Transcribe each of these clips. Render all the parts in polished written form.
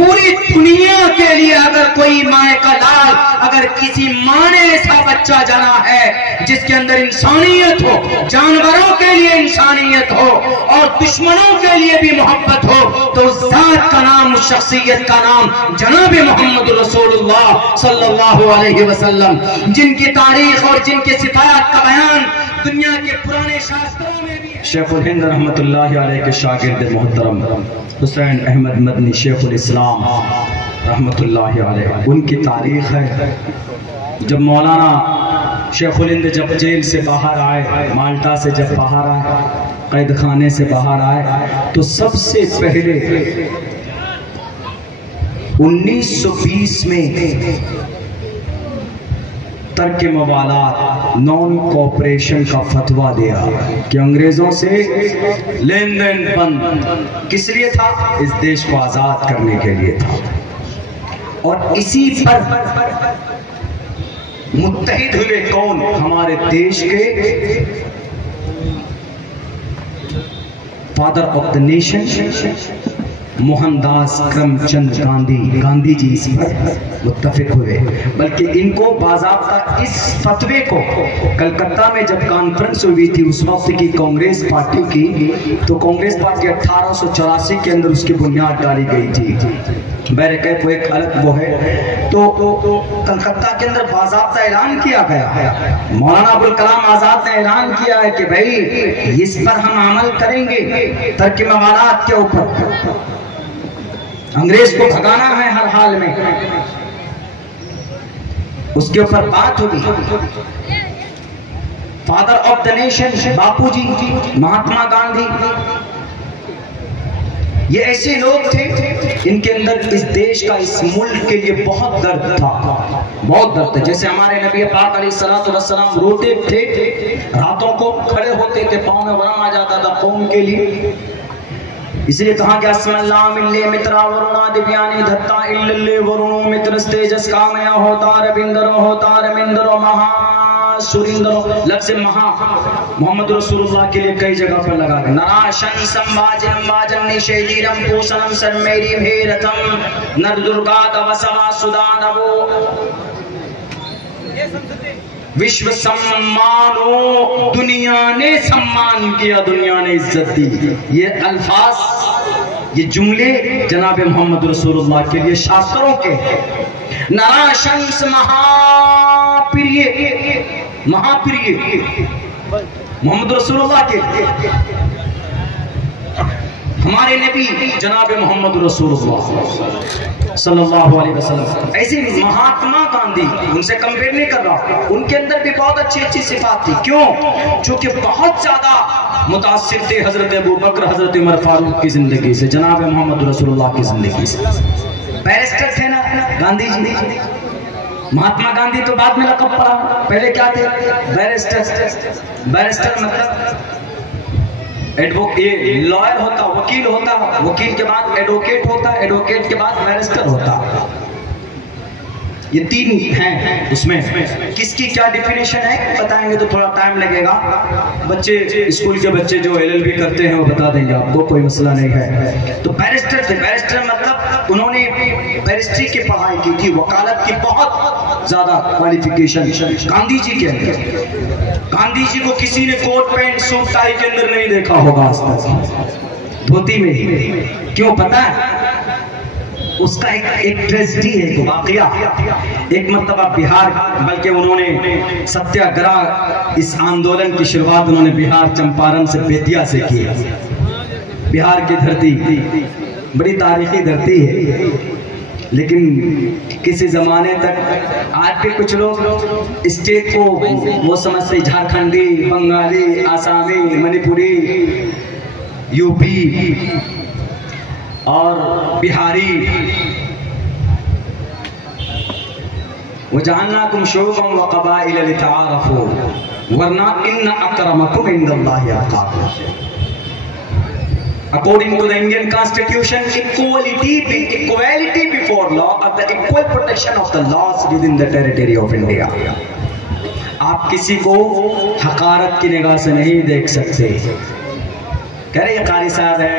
پوری دنیا کے لیے اگر کوئی ماں کا لال، اگر کسی ماں نے ایسا بچہ جنا ہے جس کے اندر انسانیت ہو، جانوروں کے لیے انسانیت ہو اور دشمنوں کے لیے بھی محبت ہو، تو اس ذات کا نام، اس شخصیت کا نام جناب محمد رسول اللہ صلی اللہ علیہ وسلم، جن کی تاریخ اور جن کے صفات کا بیان دنیا کے پرانے شاستروں میں بھی ہے۔ شیخ الہند رحمت اللہ علیہ کے شاگرد محترم حسین احمد مدنی شیخ الاسلام رحمت اللہ علیہ، ان کی تاریخ ہے جب مولانا شیخ الہند جب جیل سے باہر آئے، مالٹا سے جب باہر آئے، قید خانے سے باہر آئے، تو سب سے پہلے 1920 میں ترک موالات، نان کوپریشن کا فتویٰ دیا کہ انگریزوں سے لین دین بند۔ کس لیے تھا؟ اس دیش کو آزاد کرنے کے لیے تھا، اور اسی پر متحد ہوئے کون؟ ہمارے دیش کے father of the nation Mohandas Karamchand Gandhi جی اس پر متفق ہوئے، بلکہ ان کو باضابطہ اس فتوے کو کلکتہ میں جب کانفرنس ہوئی تھی اس وقت کی کانگریس پارٹی کی، تو کانگریس پارٹی 1884 کے اندر اس کی بنیاد ڈالی گئی تھی، بہرکیف وہ ایک الگ وہ ہے، تو کلکتہ کے اندر باضابطہ اعلان کیا گیا، مولانا ابوالکلام آزاد نے اعلان کیا ہے کہ بھائی اس پر ہم عمل کریں گے، ترک موالات کے اوپر انگریز کو بھگانا ہے ہر حال میں، اس کے اوپر بات ہوگی۔ Father of the nation Bapu ji, Mahatma Gandhi, یہ ایسے لوگ تھے ان کے اندر اس دیش کا، اس ملک کے لیے بہت درد تھا، بہت درد تھا۔ جیسے ہمارے نبی پاک علیہ السلام روتے تھے، راتوں کو کھڑے ہوتے تھے، پاؤں میں ورم آ جاتا تھا قوم کے لیے، اس لیے کہا کہ اسم اللہ ملے مترا ورونا دیویانی دھتا اللہ ورونو مترستے جس کامیا ہوتا ربندرو ہوتا رمندرو مہا سورندرو، لفظ مہا محمد رسول اللہ کے لیے کئی جگہ پر لگا گیا۔ نراشن سمباجن باجن شیدیرم پوسنم سرمیری بھیرتم نردرگا دوسوا سدانو وشو سمانو، دنیا نے سمان کیا، دنیا نے عزت دی۔ یہ الفاظ، یہ جملے جناب محمد رسول اللہ کے لیے شاستروں کے ہیں۔ نراشنس مہاپریہ، مہاپریہ محمد رسول اللہ کے لیے، ہمارے نبی جناب محمد رسول اللہ صلی اللہ علیہ وسلم۔ ایسے مہاتما گاندھی، ان سے کمپیئر نہیں کر رہا، ان کے اندر بھی بہت اچھی اچھی صفات تھی۔ کیوں؟ چونکہ بہت زیادہ متاثر تھے حضرت ابوبکر، حضرت عمر فاروق کی زندگی سے، جناب محمد رسول اللہ کی زندگی سے۔ بیرسٹر تھے نا گاندھی جی، مہاتما گاندھی تو بعد میں لقب پڑا، پہلے کیا تھے؟ بیرسٹر۔ بیرسٹر مطلب یہ لائر ہوتا، وکیل ہوتا، وکیل کے بعد ایڈوکیٹ ہوتا، ایڈوکیٹ کے بعد بیرسٹر ہوتا۔ یہ تین ہیں، اس میں کس کی کیا ڈیفینیشن ہے بتائیں گے تو تھوڑا ٹائم لگے گا، بچے اسکول کے بچے جو LLB کرتے ہیں وہ بتا دیں گے آپ کو، کوئی مسئلہ نہیں ہے۔ تو بیرسٹر تھے، بیرسٹر مطلب انہوں نے بیرسٹری کی پڑھائی کی تھی، وکالت کی بہت زیادہ کوالیفیکیشن گاندھی جی کے اندر۔ گاندھی جی کو کسی نے کوٹ پینٹ سوٹ ٹائی کے اندر نہیں دیکھا ہوگا آج تک، دھوتی میں ہی۔ کیوں پتہ ہے؟ اس کا ایک ٹریجڈی ہے، ایک واقعہ۔ ایک مرتبہ بہار، بلکہ انہوں نے ستیہ گرہ، اس آندولن کی شروعات انہوں نے بہار چمپارن سے بیتیا سے کی۔ بہار کی دھرتی بڑی تاریخی دھرتی ہے، لیکن کسی زمانے تک آج بھی کچھ لوگ اسٹیٹ کو وہ سمجھتے جھارکھنڈی، بنگالی، آسامی، منی پوری، UP اور بہاری۔ وَجَعَلْنَاكُمْ شُعُوبًا وَقَبَائِلَ لِتَعَارَفُوا وَرْنَا إِنَّ أَكْرَمَكُمْ عِنْدَ اللَّهِ أَتْقَاكُمْ۔ According to the Indian Constitution, equality before law, or the equal protection of the laws within the territory of India. آپ کسی کو حقارت کی نگاہ سے نہیں دیکھ سکتے۔ کہہ رہے یہ قاری صاحب ہے،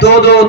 2-2,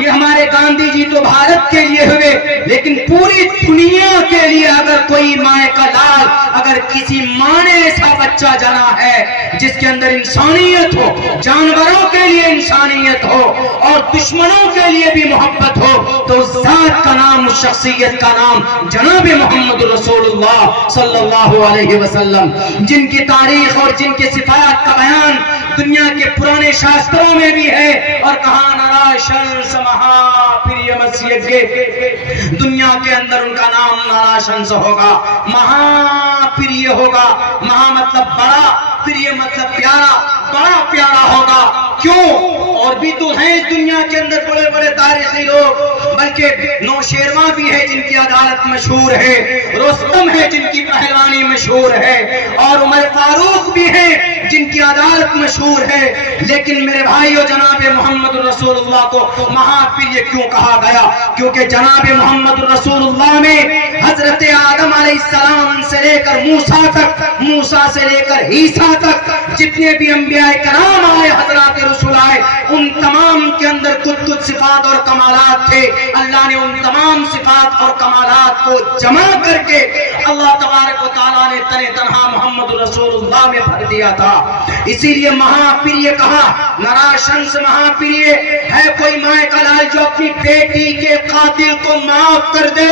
یہ ہمارے گاندھی جی تو بھارت کے لیے ہوئے، لیکن پوری دنیا کے لیے اگر کوئی ماں کا لال، اگر کسی ماں نے ایسا بچہ جنا ہے جس کے اندر انسانیت ہو، جانوروں کے لیے انسانیت ہو اور دشمنوں کے لیے بھی محبت ہو، تو اس ذات کا نام، اس شخصیت کا نام جناب محمد رسول اللہ صلی اللہ علیہ وسلم، جن کی تاریخ اور جن کے صفات کا بیان دنیا کے پرانے شاستروں میں بھی ہے، اور کہاں نراشنس مہا پریہ مسیح، دنیا کے اندر ان کا نام نراشنس ہوگا، مہا پریہ ہوگا، مہا مطلب بڑا، پریہ مطلب پیارا، بڑا پیارا ہوگا۔ کیوں؟ اور بھی تو ہیں اس دنیا کے اندر بڑے بڑے تاریخی لوگ، بلکہ نوشیروان بھی ہے جن کی عدالت مشہور ہے، رستم ہے جن کی پہلوانی مشہور ہے، اور عمر فاروق بھی ہیں جن کی عدالت مشہور ہے، لیکن میرے بھائیو جناب محمد رسول اللہ کو مہاپریہ کیوں کہا گیا؟ کیونکہ جناب محمد رسول اللہ میں حضرت آدم علیہ السلام سے لے کر موسیٰ تک، موسیٰ سے لے کر عیسیٰ تک جتنے بھی انبیاء کرام آئے، حضرات رسول آئے، ان تمام کے اندر کچھ صفات اور کمالات تھے۔ اللہ نے ان تمام صفات اور کمالات کو جمع کر کے اللہ تبارک و تعالیٰ نے تنہ تنہا محمد رسول اللہ میں بھر دیا تھا۔ اسی لیے مہاپریہ کہا، نراشنس مہاپریہ ہے کوئی ماں کا لال جو اپنی بیٹی کے قاتل کو معاف کر دے،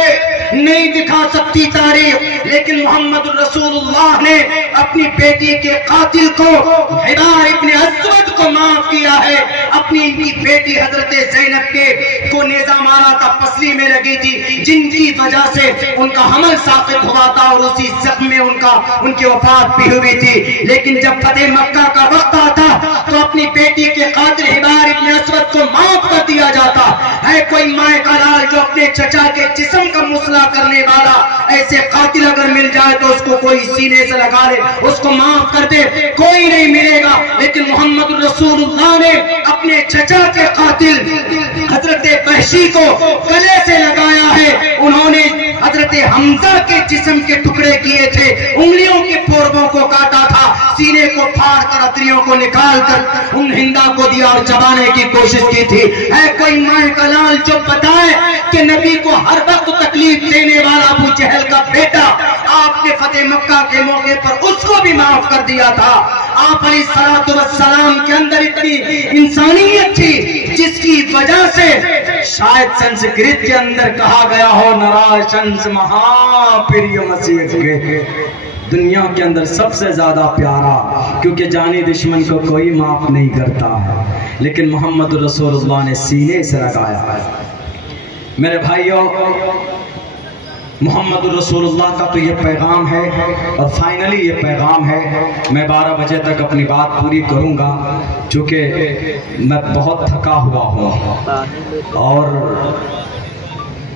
نہیں دکھا سکتی تاریخ، لیکن محمد رسول اللہ نے اپنی بیٹی کے قاتل کو، حبار ابن اسود کو معاف کیا ہے۔ اپنی ان کی بیٹی حضرت زینب کے کو نیزہ مارا تھا، پسلی میں لگی تھی، جن کی وجہ سے ان کا حمل ساقط ہوا تھا اور اسی زخم میں ان کی وفات بھی ہوئی تھی، لیکن جب فتح مکہ کا وقت آتا تو اپنی بیٹی کے قاتل حبار ابن اسود کو معاف کر دیا جاتا ہے۔ کوئی ماں کا لال جو اپنے چچا کے جسم کا مسئلہ کرنے والا ایسے قاتل اگر مل جائے تو اس کو کوئی سینے سے لگا لے، اس کو معاف کر دے، کوئی نہیں ملے گا، لیکن محمد رسول اللہ نے اپنے چچا کے قاتل حضرت وحشی کو گلے سے لگایا ہے۔ انہوں نے حضرت حمزہ کے جسم کے ٹکڑے کیے تھے، انگلیوں کے پوربوں کو کاٹا تھا، سینے کو پھاڑ کر اتریوں کو نکال کر ان ہندا کو دیا اور چبانے کی کوشش کی تھی۔ ہے کوئی ماں کا لال جو بتائے کہ نبی کو ہر وقت تکلیف دینے والا ابو جہل کا بیٹا آپ نے فتح مکہ کے موقع پر اس کو بھی معاف کر دیا تھا۔ آپ علیہ الصلوۃ والسلام کے اندر اتنی انسانیت تھی جس کی وجہ سے شاید سنسکرت کے اندر کہا گیا ہو نراشنس مہاپریہ مسیح کے، دنیا کے اندر سب سے زیادہ پیارا، کیونکہ جانی دشمن کو کوئی معاف نہیں کرتا ہے، لیکن محمد رسول اللہ نے سینے سے لگایا ہے۔ میرے بھائیوں، محمد رسول اللہ کا تو یہ پیغام ہے، اور فائنلی یہ پیغام ہے۔ میں 12 بجے تک اپنی بات پوری کروں گا، چونکہ میں بہت تھکا ہوا ہوں اور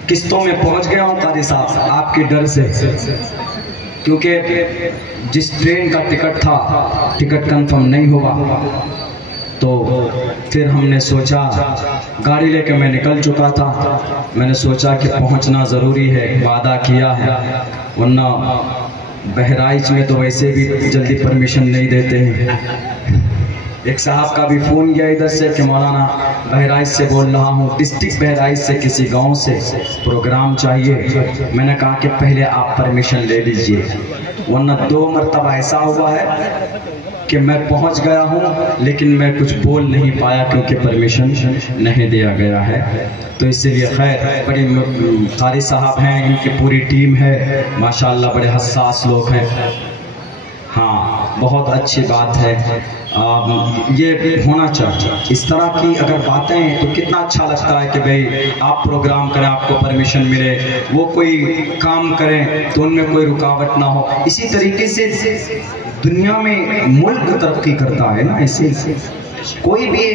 قسطوں میں پہنچ گیا ہوں قاری صاحب آپ کے ڈر سے، کیونکہ جس ٹرین کا ٹکٹ تھا ٹکٹ کنفرم نہیں ہوا، تو پھر ہم نے سوچا، گاڑی لے کے میں نکل چکا تھا، میں نے سوچا کہ پہنچنا ضروری ہے، وعدہ کیا ہے، ورنہ بہرائچ میں تو ویسے بھی جلدی پرمیشن نہیں دیتے ہیں۔ ایک صاحب کا بھی فون گیا ادھر سے کہ مولانا بہرائچ سے بول رہا ہوں، ڈسٹرکٹ بہرائچ سے کسی گاؤں سے پروگرام چاہیے۔ میں نے کہا کہ پہلے آپ پرمیشن لے لیجئے، ورنہ 2 مرتبہ ایسا ہوا ہے کہ میں پہنچ گیا ہوں لیکن میں کچھ بول نہیں پایا کیونکہ پرمیشن نہیں دیا گیا ہے۔ تو اس لیے خیر، بڑے قاری صاحب ہیں، ان کی پوری ٹیم ہے ماشاءاللہ، بڑے حساس لوگ ہیں۔ ہاں، بہت اچھی بات ہے، یہ ہونا چاہیے اس طرح کی اگر باتیں، تو کتنا اچھا لگتا ہے کہ بھئی آپ پروگرام کریں، آپ کو پرمیشن ملے، وہ کوئی کام کریں تو ان میں کوئی رکاوٹ نہ ہو۔ اسی طریقے سے دنیا میں ملک ترقی کرتا ہے نا، ایسے کوئی بھی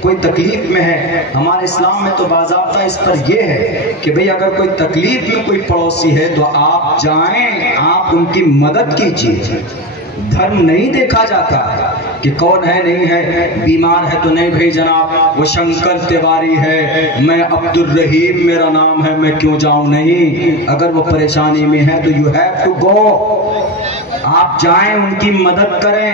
کوئی تکلیف میں ہے، ہمارے اسلام میں تو باضابطہ اس پر یہ ہے کہ بھئی اگر کوئی تکلیف میں کوئی پڑوسی ہے تو آپ جائیں، آپ ان کی مدد کیجیے۔ دھرم نہیں دیکھا جاتا کہ کون ہے نہیں ہے، بیمار ہے تو نہیں بھائی جناب وہ شنکر تیواری ہے، میں عبد الرحیم میرا نام ہے، میں کیوں جاؤں، نہیں، اگر وہ پریشانی میں ہے تو یو ہیو ٹو گو، آپ جائیں، ان کی مدد کریں۔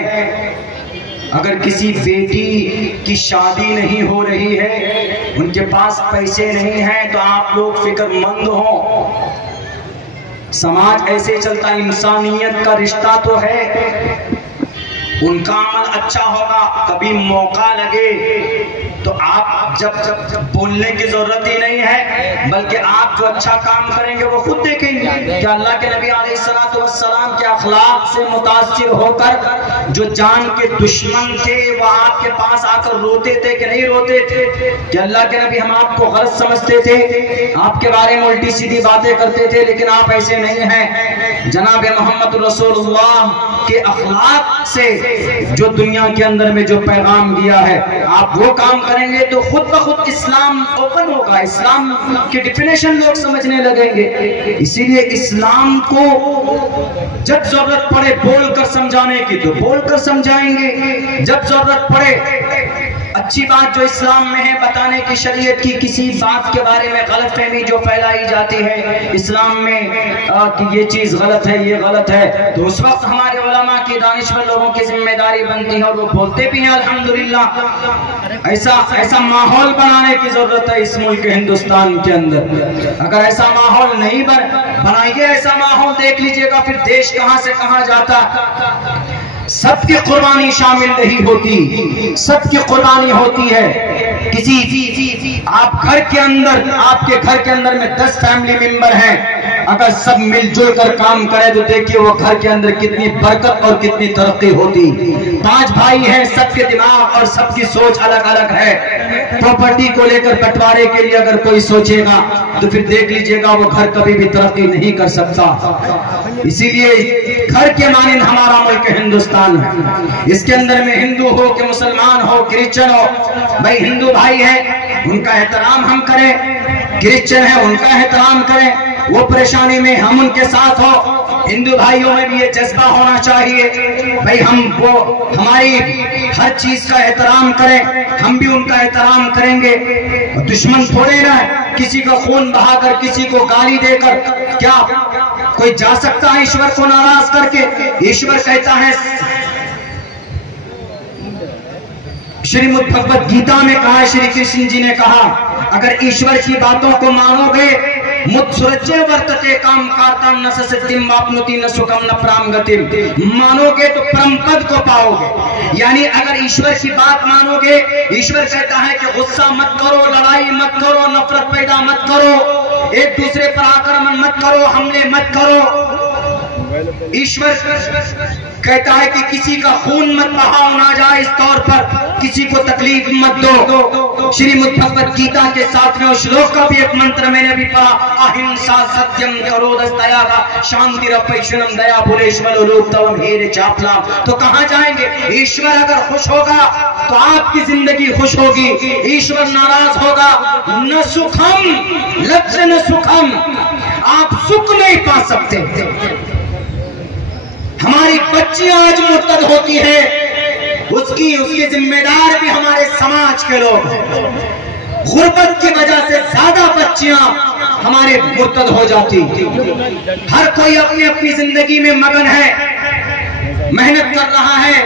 اگر کسی بیٹی کی شادی نہیں ہو رہی ہے ان کے پاس پیسے نہیں ہیں تو آپ لوگ فکر مند ہوں. سماج ایسے چلتا، انسانیت کا رشتہ تو ہے. ان کا عمل اچھا ہوگا، کبھی موقع لگے تو آپ جب بولنے کی ضرورت ہی نہیں ہے، بلکہ آپ جو اچھا کام کریں گے وہ خود دیکھیں گے کہ اللہ کے نبی علیہ السلام کے اخلاق سے متاثر ہو کر جو جان کے دشمن تھے وہ آپ کے پاس آ کر روتے تھے کہ نہیں روتے تھے کہ اللہ کے نبی ہم آپ کو غلط سمجھتے تھے، آپ کے بارے میں الٹی سیدھی باتیں کرتے تھے، لیکن آپ ایسے نہیں ہیں. جناب محمد رسول اللہ کے اخلاق سے جو دنیا کے اندر میں جو پیغام دیا ہے، آپ وہ کام کریں گے تو خود بخود اسلام اوپن ہوگا، اسلام کی ڈیفینیشن لوگ سمجھنے لگیں گے. اسی لیے اسلام کو جب ضرورت پڑے بول کر سمجھانے کی تو بول کر سمجھائیں گے، جب ضرورت پڑے اچھی بات جو اسلام میں ہے بتانے کی، شریعت کی کسی بات کے بارے میں غلط فہمی جو پھیلائی جاتی ہے اسلام میں کہ یہ چیز غلط ہے، یہ غلط ہے، تو اس وقت ہمارے علماء کی، دانشور لوگوں کی ذمہ داری بنتی ہے اور وہ بولتے بھی ہیں. الحمدللہ ایسا ماحول بنانے کی ضرورت ہے اس ملک ہندوستان کے اندر. اگر ایسا ماحول نہیں بنائیے، ایسا ماحول دیکھ لیجئے گا پھر دیش کہاں سے کہاں جاتا. سب کی قربانی شامل نہیں ہوتی، سب کی قربانی ہوتی ہے. کسی آپ گھر کے اندر میں 10 فیملی ممبر ہیں، اگر سب مل جل کر کام کرے تو دیکھیے وہ گھر کے اندر کتنی برکت اور کتنی ترقی ہوتی. 5 بھائی ہیں، سب کے دماغ اور سب کی سوچ الگ الگ ہے. پراپرٹی کو لے کر بٹوارے کے لیے اگر کوئی سوچے گا تو پھر دیکھ لیجئے گا وہ گھر کبھی بھی ترقی نہیں کر سکتا. اسی لیے گھر کے مانند ہمارا ملک ہندوستان ہے. اس کے اندر میں ہندو ہو کہ مسلمان ہو، کرسچن ہو، بھائی ہندو بھائی ہیں ان کا احترام ہم کریں، کرسچن ہے ان کا احترام کریں، وہ پریشانی میں ہم ان کے ساتھ ہو. ہندو بھائیوں میں بھی یہ جذبہ ہونا چاہیے بھائی ہماری ہر چیز کا احترام کریں، ہم بھی ان کا احترام کریں گے. دشمن تھوڑے نہ کسی کا خون بہا کر، کسی کو گالی دے کر کیا کوئی جا سکتا ہے ایشور کو ناراض کر کے؟ ایشور کہتا ہے، شریمد بھگوت گیتا میں کہا، شری کرشن جی نے کہا اگر ایشور کی باتوں کو مانو گے مت سرجے ورتتے کام کارتام نہ سسدیم واپنوتی نہ سکم نہ پرام گتیم، مانو گے تو پرم پد کو پاؤ گے. یعنی اگر ایشور کی بات مانو گے، ایشور کہتا ہے کہ غصہ مت کرو، لڑائی مت کرو، نفرت پیدا مت کرو، ایک دوسرے پر آکرمن مت کرو، حملے مت کرو. ایشور کہتا ہے کہ کسی کا خون مت بہاؤ ناجائز طور پر، کسی کو تکلیف مت دو. شریمد بھگوت گیتا کے 7ویں شلوک کا بھی ایک منتر میں نے بھی پڑھا، اہنسا ستیم کرودس دیا کا شانتی رپیشنم دیا بھولیشور لوکتوم ہیر چاپلام. تو کہاں جائیں گے؟ ایشور اگر خوش ہوگا تو آپ کی زندگی خوش ہوگی، ایشور ناراض ہوگا نہ سکھم، لفظ نہ سکھم، آپ سکھ نہیں پا سکتے. ہماری بچیاں آج مرتد ہوتی ہیں، اس کی ذمہ دار بھی ہمارے سماج کے لوگ ہیں. غربت کی وجہ سے زیادہ بچیاں ہمارے مرتد ہو جاتی. ہر کوئی اپنی اپنی زندگی میں مگن ہے، محنت کر رہا ہے،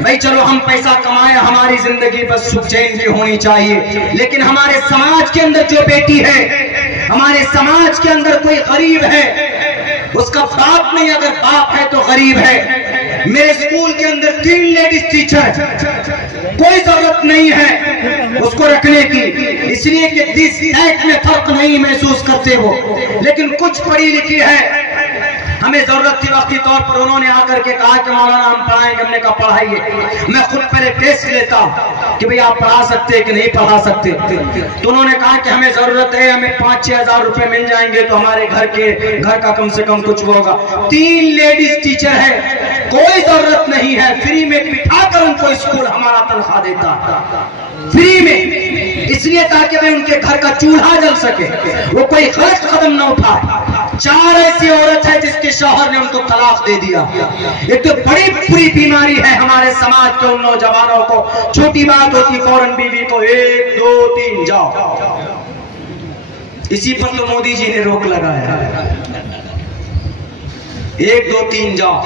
بھائی چلو ہم پیسہ کمائیں، ہماری زندگی بس سکھ چین کی ہونی چاہیے. لیکن ہمارے سماج کے اندر جو بیٹی ہے، ہمارے سماج کے اندر کوئی غریب ہے، اس کا باپ نہیں، اگر باپ ہے تو غریب ہے. میرے اسکول کے اندر 3 لیڈیز ٹیچر، کوئی ضرورت نہیں ہے اس کو رکھنے کی، اس لیے کہ دس دیٹ میں فرق نہیں محسوس کرتے وہ، لیکن کچھ پڑھی لکھی ہے. ہمیں ضرورت تھی وقتی طور پر، انہوں نے آ کر کے کہا کہ مولانا ہم پڑھائیں گے. ہم نے کہا پڑھائیے. میں خود پہلے ٹیسٹ لیتا کہ بھئی آپ پڑھا سکتے کہ نہیں پڑھا سکتے. تو انہوں نے کہا کہ ہمیں ضرورت ہے، ہمیں 5-6 ہزار روپے مل جائیں گے تو ہمارے گھر کا کم سے کم کچھ ہوگا. 3 لیڈیز ٹیچر ہے، کوئی ضرورت نہیں ہے، فری میں بٹھا کر ان کو اسکول ہمارا تنخواہ دیتا، فری میں، اس لیے تاکہ میں ان کے گھر کا چولہا جل سکے، وہ کوئی غلط قدم نہ اٹھائے. 4 ایسی عورت ہے جس کے شوہر نے ان کو طلاق دے دیا. ایک تو بڑی بری بیماری ہے ہمارے سماج کے ان نوجوانوں کو، چھوٹی بات ہوتی فوراً بیوی کو 1 2 3 جاؤ. اسی پر تو مودی جی نے روک لگایا، 1 2 3 جاؤ.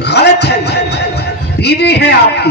غلط ہے، بیوی ہے آپ کی،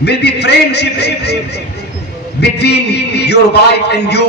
will be friendship between your wife and you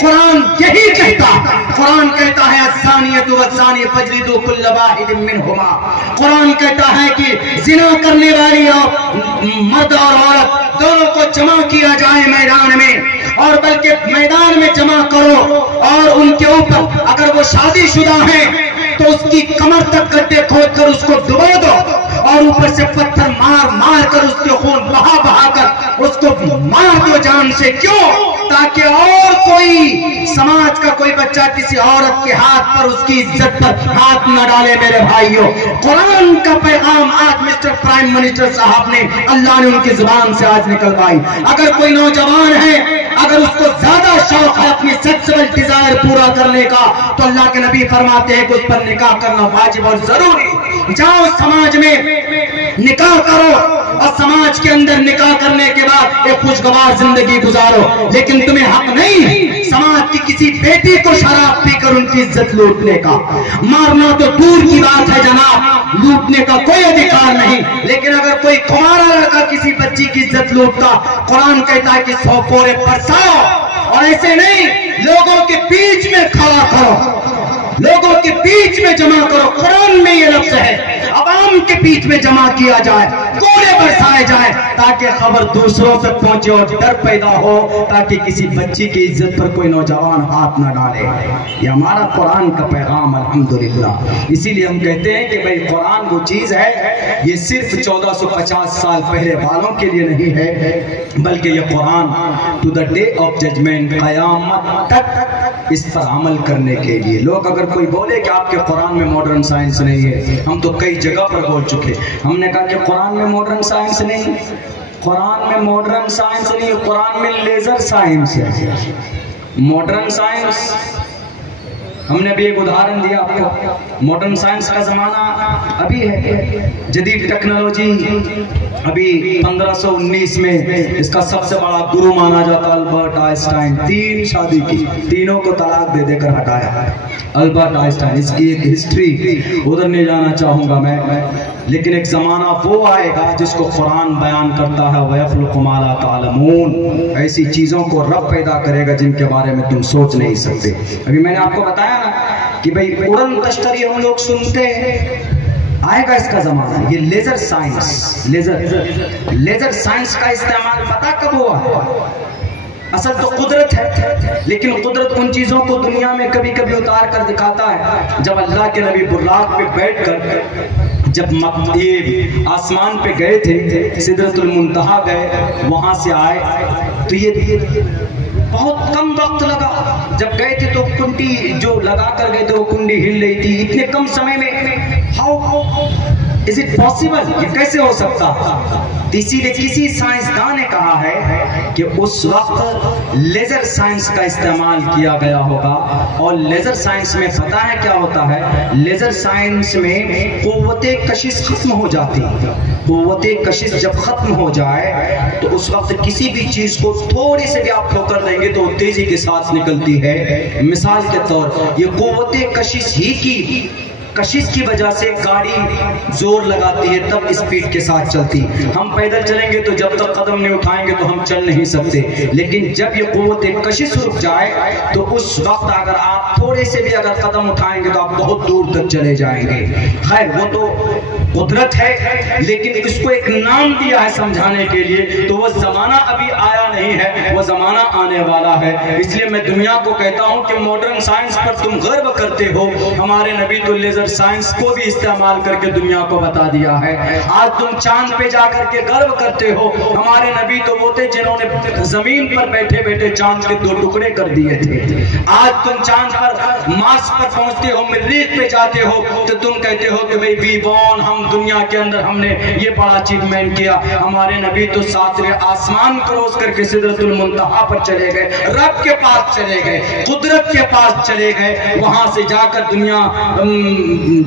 قرآن یہی کہتا، قرآن کہتا ہے الزانیۃ والزانی فاجلدوا کل واحد منہما، قرآن کہتا ہے کہ زنا کرنے والی مرد اور عورت دونوں کو جمع کیا جائے میدان میں، اور بلکہ میدان میں جمع کرو، اور ان کے اوپر اگر وہ شادی شدہ ہیں تو اس کی کمر تک گڈھے کھود کر اس کو ڈبو دو، اور اوپر سے پتھر مار مار کر اس کے خون بہا بہا کر اس کو مار دو جان سے۔ کیوں؟ تاکہ اور کوئی سماج کا کوئی بچہ کسی عورت کے ہاتھ پر اس کی عزت پر ہاتھ نہ ڈالے۔ میرے بھائیوں، قرآن کا پیغام آج مسٹر پرائم منسٹر صاحب نے، اللہ نے ان کی زبان سے آج نکلوائی۔ اگر کوئی نوجوان ہے، اگر اس کو زیادہ شوق ہے اپنی سیکسول ڈیزائر پورا کرنے کا، تو اللہ کے نبی فرماتے ہیں کہ اس پر نکاح کرنا واجب اور ضروری۔ جاؤ سماج میں نکاح کرو، اور سماج کے اندر نکاح کرنے کے بعد ایک خوشگوار زندگی گزارو، لیکن تمہیں حق نہیں سماج کی کسی بیٹی کو شراب پی کر ان کی عزت لوٹنے کا۔ مارنا تو دور کی بات ہے جناب، لوٹنے کا کوئی ادھیکار نہیں، لیکن اگر کوئی کمارا لڑکا کسی بچی کی عزت لوٹتا، قرآن کہتا ہے کہ 100 پورے برساؤ، اور ایسے نہیں لوگوں کے بیچ میں کھڑا کرو، لوگوں کے بیچ میں جمع کرو۔ قرآن میں یہ لفظ ہے، عوام کے بیچ میں جمع کیا جائے، کوڑے برسائے جائے، تاکہ خبر دوسروں تک پہنچے اور ڈر پیدا ہو، تاکہ کسی بچی کی عزت پر کوئی نوجوان ہاتھ نہ ڈالے۔ یہ ہمارا قرآن کا پیغام الحمدللہ۔ اسی لیے ہم کہتے ہیں کہ بھئی قرآن وہ چیز ہے، یہ صرف 1450 سال پہلے والوں کے لیے نہیں ہے، بلکہ یہ قرآن to the day of judgement, قیامت تک اس پر عمل کرنے کے لیے۔ لوگ اگر کوئی بولے کہ آپ کے قرآن میں ماڈرن سائنس نہیں ہے، ہم تو کئی جگہ پر بول چکے، ہم نے کہا کہ قرآن میں ماڈرن سائنس نہیں، قرآن میں ماڈرن سائنس نہیں، قرآن میں لیزر سائنس ہے۔ ماڈرن سائنس ہم نے بھی ایک ادھارن دیا آپ کو، ماڈرن سائنس کا زمانہ ابھی ہے، جدید ٹیکنالوجی ابھی 1519 میں اس کا سب سے بڑا گرو مانا جاتا البرٹ آئنسٹائن، 3 شادی کی، تینوں کو طلاق دے دے کر ہٹایا البرٹ آئنسٹائن۔ اس کی ایک ہسٹری ادھر نہیں جانا چاہوں گا میں، لیکن ایک زمانہ وہ آئے گا جس کو قرآن بیان کرتا ہے وَيَخْلُقُ مَا لَا تَعْلَمُونَ، ایسی چیزوں کو رب پیدا کرے گا جن کے بارے میں تم سوچ نہیں سکتے۔ ابھی میں نے آپ کو بتایا نا کہ بھئی اڑن تشتری ہم لوگ سنتے ہیں، آئے گا اس کا زمانہ۔ یہ لیزر سائنس، لیزر سائنس کا استعمال پتہ کب ہوا ہے؟ اصل تو قدرت ہے، لیکن قدرت ان چیزوں کو دنیا میں کبھی کبھی اتار کر دکھاتا ہے۔ جب اللہ کے نبی براق پہ بیٹھ کر جب یہ آسمان پہ گئے تھے، سدرۃ المنتہا گئے، وہاں سے آئے تو یہ بہت کم وقت لگا۔ جب گئے تھے تو کنڈی جو لگا کر گئے تھے وہ کنڈی ہل رہی تھی، اتنے کم سمے میں ہاؤ از اٹ پاسبل، یہ کیسے ہو سکتا؟ اسی لیے کسی سائنسدان نے کہا ہے کہ اس وقت لیزر سائنس کا استعمال کیا گیا ہوگا، اور لیزر سائنس میں پتہ ہے کیا ہوتا ہے؟ لیزر سائنس میں قوت کشش ختم ہو جاتی ہے۔ قوت کشش جب ختم ہو جائے تو اس وقت کسی بھی چیز کو تھوڑی سے بھی آپ ٹھوکر دیں گے تو تیزی کے ساتھ نکلتی ہے۔ مثال کے طور یہ قوت کشش ہی کی وجہ سے گاڑی زور لگاتی ہے، تب اسپیڈ کے ساتھ چلتی۔ ہم پیدل چلیں گے تو جب تک قدم نہیں اٹھائیں گے تو ہم چل نہیں سکتے، لیکن جب یہ قوت کشش رک جائے تو اس وقت اگر آپ تھوڑے سے بھی اگر قدم اٹھائیں گے تو آپ بہت دور تک چلے جائیں گے۔ خیر وہ تو قدرت ہے، لیکن اس کو ایک نام دیا ہے سمجھانے کے لیے، تو وہ زمانہ ابھی آیا نہیں ہے، وہ زمانہ آنے والا ہے۔ اس لیے میں دنیا کو کہتا ہوں کہ ماڈرن سائنس پر تم گرو کرتے ہو، ہمارے نبی تو لیزر سائنس کو بھی استعمال کر کے دنیا کو بتا دیا ہے۔ آج تم چاند پہ جا کر کے گرو کرتے ہو، ہمارے نبی تو وہ تھے جنہوں نے زمین پر بیٹھے بیٹھے چاند کے 2 ٹکڑے کر دیے تھے۔ آج تم چاند پر، مارس پر پہنچتے ہو، مریخ پہ جاتے ہو تو تم کہتے ہو کہ بھئی وی بون، ہم دنیا کے اندر ہم نے یہ بڑا اچیومنٹ کیا۔ ہمارے نبی تو 7ویں آسمان کروس کر کے سدرۃ المنتہا پر چلے گئے، رب کے پاس چلے گئے، قدرت کے پاس چلے گئے، وہاں سے جا کر دنیا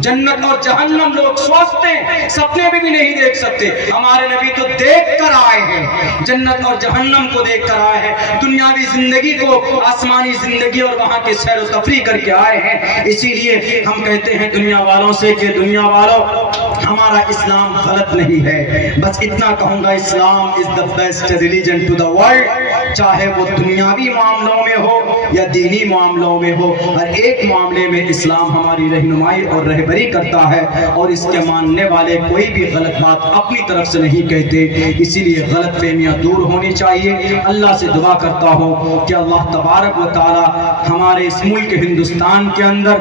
جنت اور جہنم لوگ سوچتے ہیں، سپنے میں بھی نہیں دیکھ سکتے، ہمارے نبی تو دیکھ کر آئے ہیں، جنت اور جہنم کو دیکھ کر آئے ہیں، دنیاوی زندگی کو، آسمانی زندگی اور وہاں کے سیر و تفریح کر کے آئے ہیں۔ اسی لیے ہم کہتے ہیں دنیا والوں سے کہ دنیا والوں ہمارا اسلام غلط نہیں ہے، بس اتنا کہوں گا، اسلام is the best religion to the world۔ چاہے وہ دنیاوی معاملوں میں ہو یا دینی معاملوں میں ہو، ہر ایک معاملے میں اسلام ہماری رہنمائی اور رہبری کرتا ہے، اور اس کے ماننے والے کوئی بھی غلط بات اپنی طرف سے نہیں کہتے، اسی لیے غلط فہمیاں دور ہونی چاہیے۔ اللہ سے دعا کرتا ہوں کہ اللہ تبارک و تعالی ہمارے اس ملک ہندوستان کے اندر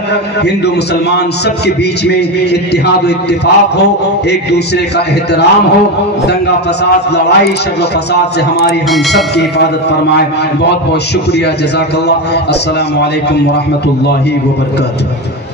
ہندو مسلمان سب کے بیچ میں اتحاد و اتفاق ہو، ایک دوسرے کا احترام ہو، دنگا فساد، لڑائی، شر و فساد سے ہماری ہم سب کی حفاظت فرمائے۔ بہت بہت شکریہ، جزاک اللہ۔ السلام علیکم ورحمۃ اللہ وبرکاتہ۔